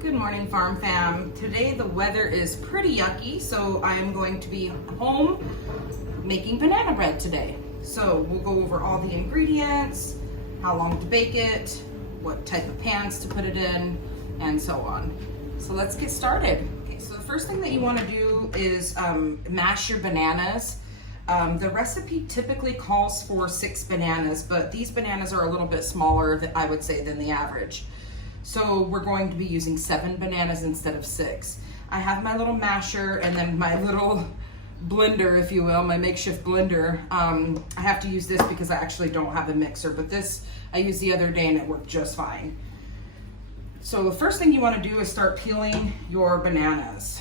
Good morning, Farm Fam. Today the weather is pretty yucky, so I am going to be home making banana bread today. So we'll go over all the ingredients, how long to bake it, what type of pans to put it in, and so on. So let's get started. Okay, so the first thing that you want to do is mash your bananas. The recipe typically calls for 6 bananas, but these bananas are a little bit smaller, I would say, than the average. So we're going to be using 7 bananas instead of 6. I have my little masher and then my little blender, if you will, my makeshift blender. I have to use this because I actually don't have a mixer, but this I used the other day and it worked just fine. So the first thing you want to do is start peeling your bananas.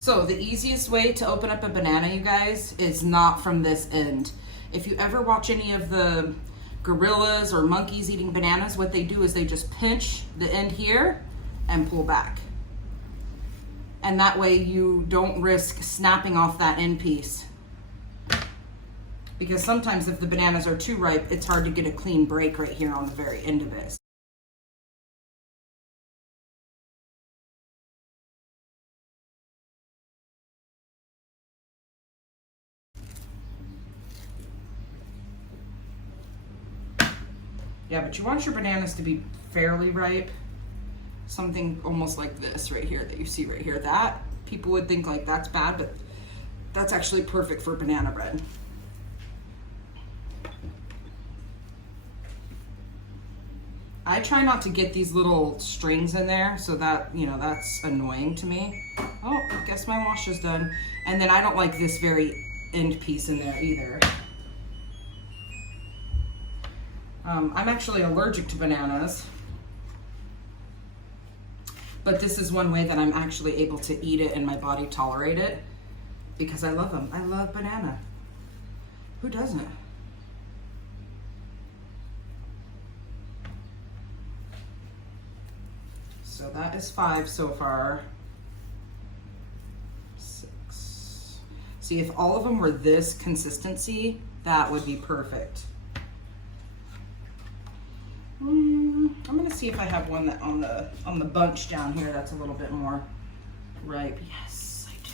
So the easiest way to open up a banana, you guys, is not from this end. If you ever watch any of the gorillas or monkeys eating bananas, what they do is they just pinch the end here and pull back. And that way you don't risk snapping off that end piece. Because sometimes if the bananas are too ripe, it's hard to get a clean break right here on the very end of it. Yeah, but you want your bananas to be fairly ripe. Something almost like this right here that you see right here. That, people would think like that's bad, but that's actually perfect for banana bread. I try not to get these little strings in there, so that, you know, that's annoying to me. Oh, I guess my wash is done. And then I don't like this very end piece in there either. I'm actually allergic to bananas, but this is one way that I'm actually able to eat it and my body tolerate it because I love them. I love banana. Who doesn't? So that is 5 so far. 6. See, if all of them were this consistency, that would be perfect. I'm gonna see if I have one that on the bunch down here that's a little bit more ripe. Yes, I do.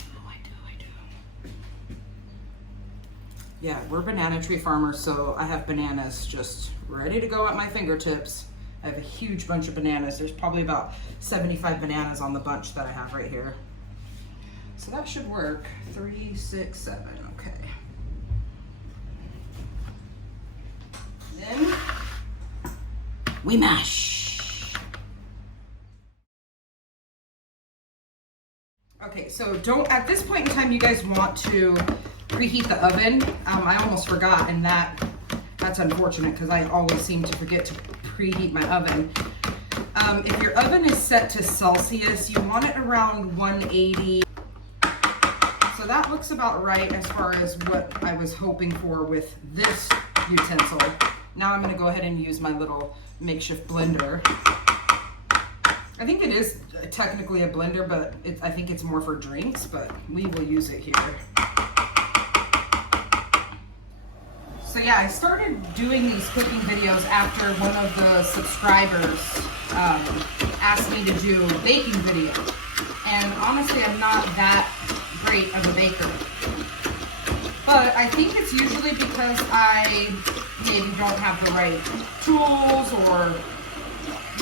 Yeah, we're banana tree farmers, so I have bananas just ready to go at my fingertips. I have a huge bunch of bananas. There's probably about 75 bananas on the bunch that I have right here. So that should work. 3, 6, 7, okay. Then we mash. Okay, so at this point in time, you guys want to preheat the oven. I almost forgot, and that's unfortunate because I always seem to forget to preheat my oven. If your oven is set to Celsius, you want it around 180. So that looks about right as far as what I was hoping for with this utensil. Now I'm going to go ahead and use my little makeshift blender. I think it is technically a blender, but I think it's more for drinks, but we will use it here. So yeah, I started doing these cooking videos after one of the subscribers asked me to do a baking video. And honestly, I'm not that great of a baker. But I think it's usually because I maybe don't have the right tools or,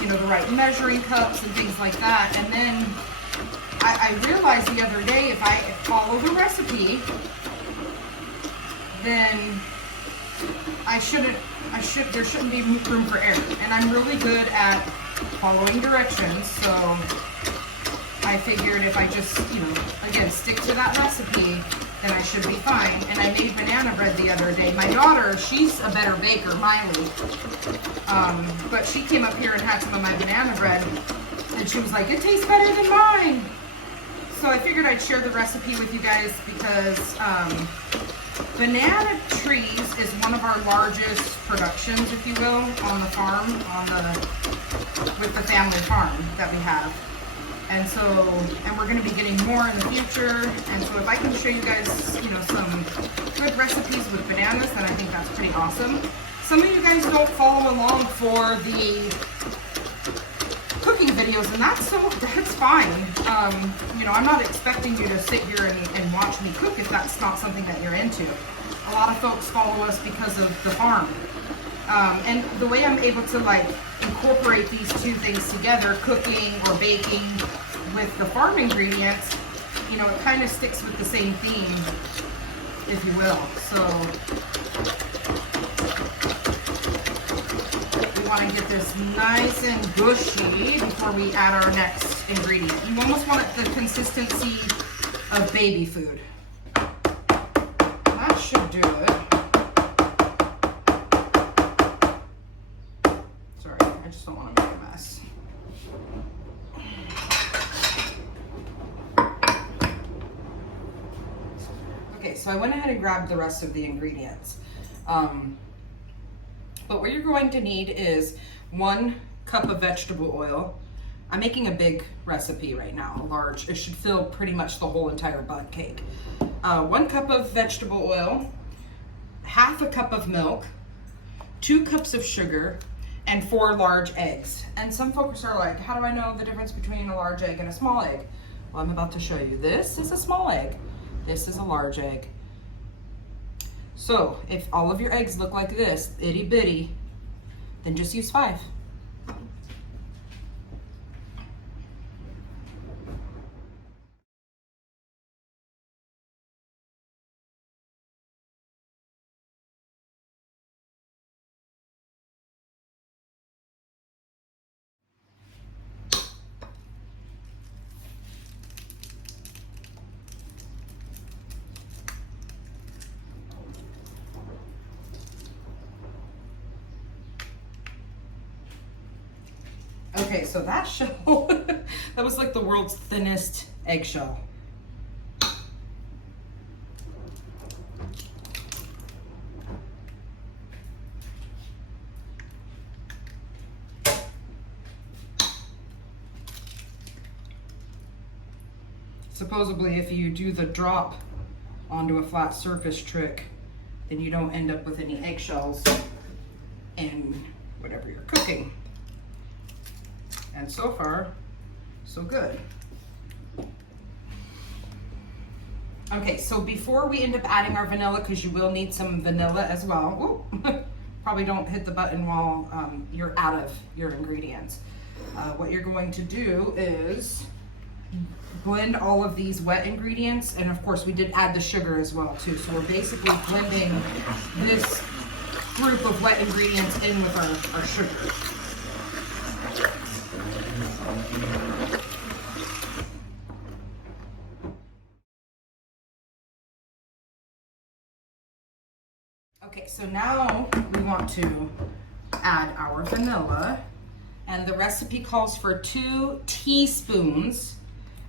you know, the right measuring cups and things like that. And then I realized the other day if I follow the recipe, then there shouldn't be room for error. And I'm really good at following directions, so I figured if I just, you know, again, stick to that recipe, then I should be fine. And I made banana bread the other day. My daughter, she's a better baker, Miley. But she came up here and had some of my banana bread, and she was like, it tastes better than mine. So I figured I'd share the recipe with you guys because Banana trees is one of our largest productions, if you will, on the farm, with the family farm that we have. And so, and we're going to be getting more in the future. And so if I can show you guys, some good recipes with bananas, then I think that's pretty awesome. Some of you guys don't follow along for the cooking videos, and that's fine. I'm not expecting you to sit here and watch me cook if that's not something that you're into. A lot of folks follow us because of the farm. And the way I'm able to incorporate these two things together, cooking or baking with the farm ingredients, it kind of sticks with the same theme, if you will. So we want to get this nice and gushy before we add our next ingredient. You almost want the consistency of baby food. That should do it. Sorry, I just don't want to make a mess. Okay, so I went ahead and grabbed the rest of the ingredients. But what you're going to need is 1 cup of vegetable oil. I'm making a big recipe right now, a large. It should fill pretty much the whole entire bun cake. 1 cup of vegetable oil, 1/2 cup of milk, 2 cups of sugar, and 4 large eggs. And some folks are like, how do I know the difference between a large egg and a small egg? Well, I'm about to show you. This is a small egg. This is a large egg. So if all of your eggs look like this, itty bitty, then just use 5. Okay, so that shell, that was like the world's thinnest eggshell. Supposedly, if you do the drop onto a flat surface trick, then you don't end up with any eggshells in whatever you're cooking. And so far, so good. Okay, so before we end up adding our vanilla, because you will need some vanilla as well. Ooh, probably don't hit the button while you're out of your ingredients. What you're going to do is blend all of these wet ingredients, and of course we did add the sugar as well too. So we're basically blending this group of wet ingredients in with our sugar. Okay, so now we want to add our vanilla, and the recipe calls for 2 teaspoons,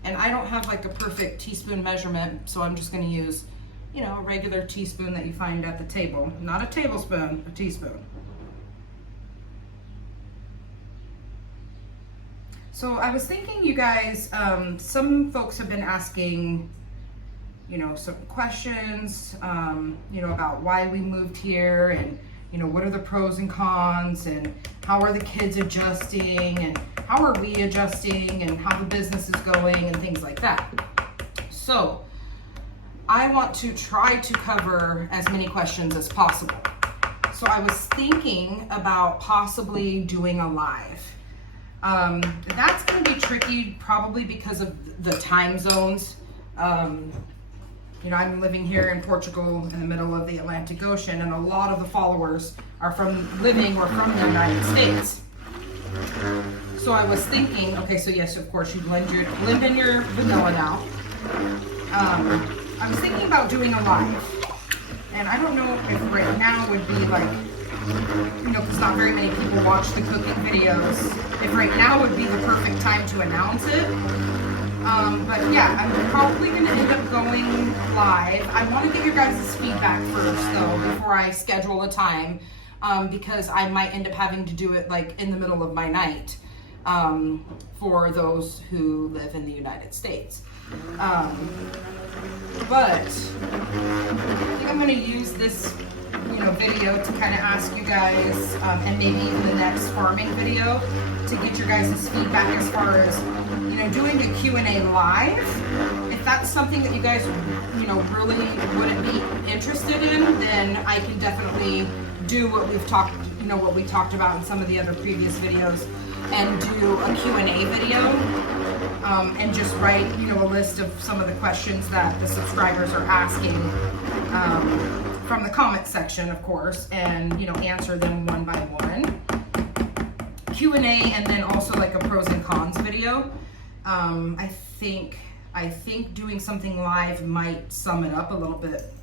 and I don't have like a perfect teaspoon measurement, so I'm just going to use, a regular teaspoon that you find at the table. Not a tablespoon, a teaspoon. So I was thinking, you guys, some folks have been asking, some questions, about why we moved here, and, what are the pros and cons, and how are the kids adjusting, and how are we adjusting, and how the business is going, and things like that. So I want to try to cover as many questions as possible. So I was thinking about possibly doing a live. That's going to be tricky, probably because of the time zones. I'm living here in Portugal in the middle of the Atlantic Ocean, and a lot of the followers are from the United States. So I was thinking, okay, so yes, of course, you blend in your vanilla now. I was thinking about doing a live, and I don't know if right now would be like, because not very many people watch the cooking videos, if right now would be the perfect time to announce it. But yeah, I'm probably gonna end up going live. I want to get your guys' feedback first though, before I schedule a time, because I might end up having to do it like in the middle of my night, for those who live in the United States. But I think I'm gonna use this video to kind of ask you guys, and maybe in the next farming video, to get your guys' feedback as far as doing a Q&A live. If that's something that you guys really wouldn't be interested in, then I can definitely do what we've talked what we talked about in some of the other previous videos, and do a Q&A video, and just write a list of some of the questions that the subscribers are asking, from the comment section, of course, and answer them one by one. Q&A, and then also like a pros and cons video. I think doing something live might sum it up a little bit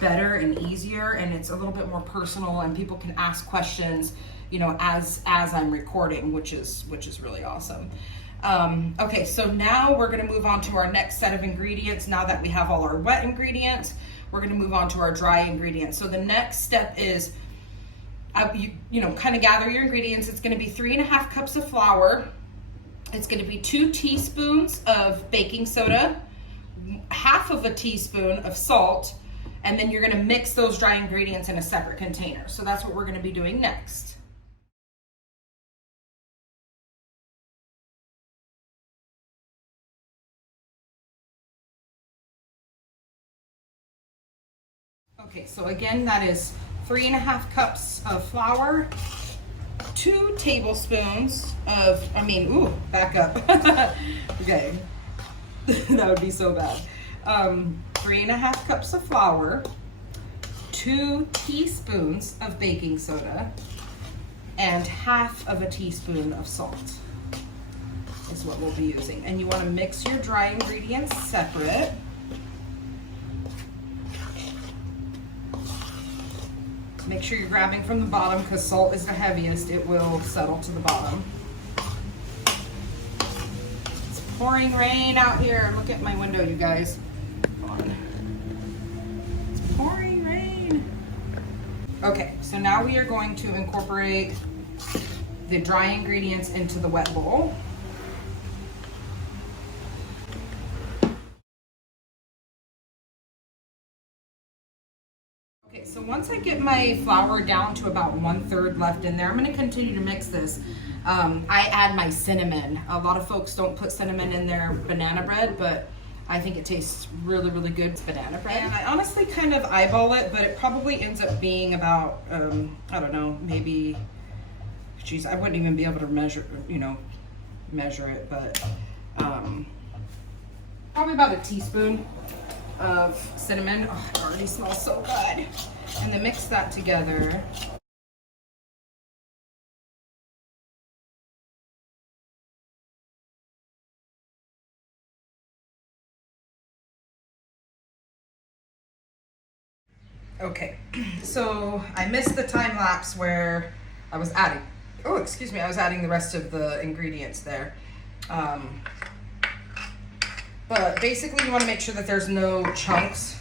better and easier, and it's a little bit more personal, and people can ask questions as I'm recording, which is really awesome. Okay, so now we're going to move on to our next set of ingredients. Now that we have all our wet ingredients, we're going to move on to our dry ingredients. So the next step is, kind of gather your ingredients. It's going to be 3.5 cups of flour. It's going to be 2 teaspoons of baking soda, 1/2 teaspoon of salt, and then you're going to mix those dry ingredients in a separate container. So that's what we're going to be doing next. Okay, so again, that is 3.5 cups of flour, 2 tablespoons of, back up. Okay, that would be so bad. 3.5 cups of flour, 2 teaspoons of baking soda, and 1/2 teaspoon of salt is what we'll be using. And you want to mix your dry ingredients separate. Make sure you're grabbing from the bottom, because salt is the heaviest. It will settle to the bottom. It's pouring rain out here. Look at my window, you guys. Come on. It's pouring rain. Okay, so now we are going to incorporate the dry ingredients into the wet bowl. Okay, so once I get my flour down to about 1/3 left in there, I'm going to continue to mix this. I add my cinnamon. A lot of folks don't put cinnamon in their banana bread, but I think it tastes really, really good. It's banana bread. And I honestly kind of eyeball it, but it probably ends up being about, I don't know, maybe, geez, I wouldn't even be able to measure it, but probably about a teaspoon of cinnamon. Oh, it already smells so good. And then mix that together. Okay, so I missed the time lapse where I was adding, I was adding the rest of the ingredients there. But basically you want to make sure that there's no chunks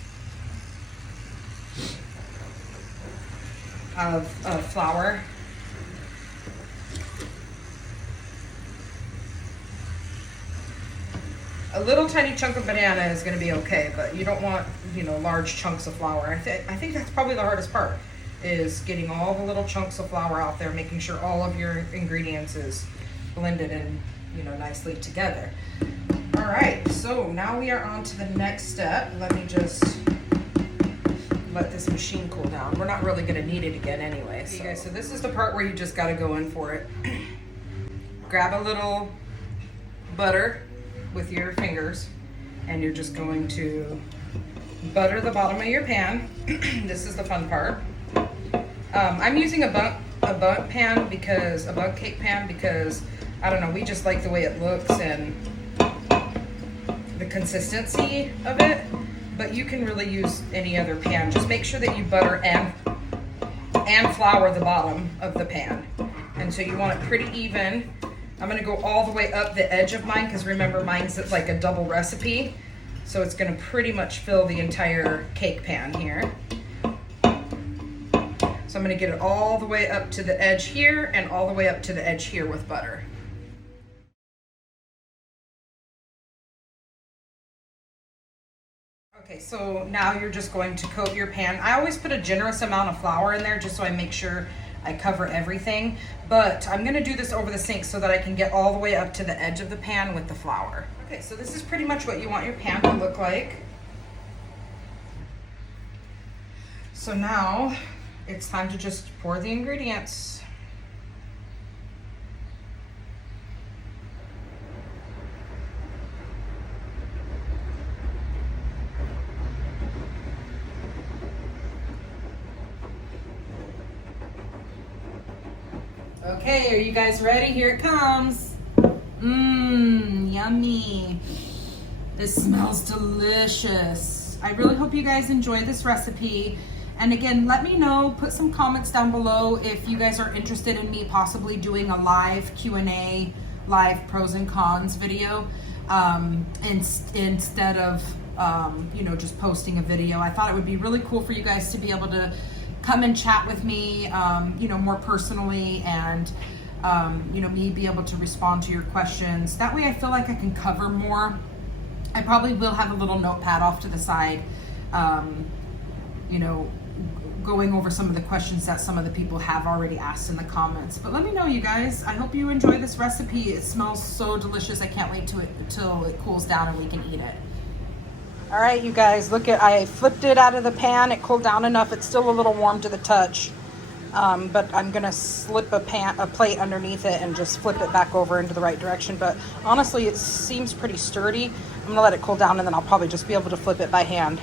of flour. A little tiny chunk of banana is going to be okay, but you don't want, large chunks of flour. I think that's probably the hardest part, is getting all the little chunks of flour out there, making sure all of your ingredients is blended and, nicely together. All right, so now we are on to the next step. Let me just let this machine cool down. We're not really going to need it again anyway. So. Okay, guys, so this is the part where you just got to go in for it. Grab a little butter with your fingers, and you're just going to butter the bottom of your pan. This is the fun part. I'm using a bundt cake pan because I don't know, we just like the way it looks and the consistency of it, but you can really use any other pan. Just make sure that you butter and flour the bottom of the pan, and so you want it pretty even. I'm gonna go all the way up the edge of mine because remember mine's like a double recipe. So it's gonna pretty much fill the entire cake pan here. So I'm gonna get it all the way up to the edge here and all the way up to the edge here with butter. Okay, so now you're just going to coat your pan. I always put a generous amount of flour in there just so I make sure I cover everything. But I'm gonna do this over the sink so that I can get all the way up to the edge of the pan with the flour. Okay, so this is pretty much what you want your pan to look like. So now it's time to just pour the ingredients. Okay, are you guys ready? Here it comes. Mmm, yummy. This smells delicious. I really hope you guys enjoy this recipe. And again, let me know, put some comments down below if you guys are interested in me possibly doing a live Q&A, live pros and cons video instead of, you know, just posting a video. I thought it would be really cool for you guys to be able to come and chat with me, you know, more personally, and you know, me be able to respond to your questions. That way I feel like I can cover more. I probably will have a little notepad off to the side, you know, going over some of the questions that some of the people have already asked in the comments. But let me know, you guys. I hope you enjoy this recipe. It smells so delicious. I can't wait till it cools down and we can eat it. All right, you guys, look at, I flipped it out of the pan. It cooled down enough. It's still a little warm to the touch, but I'm gonna slip a plate underneath it and just flip it back over into the right direction. But honestly, it seems pretty sturdy. I'm gonna let it cool down and then I'll probably just be able to flip it by hand.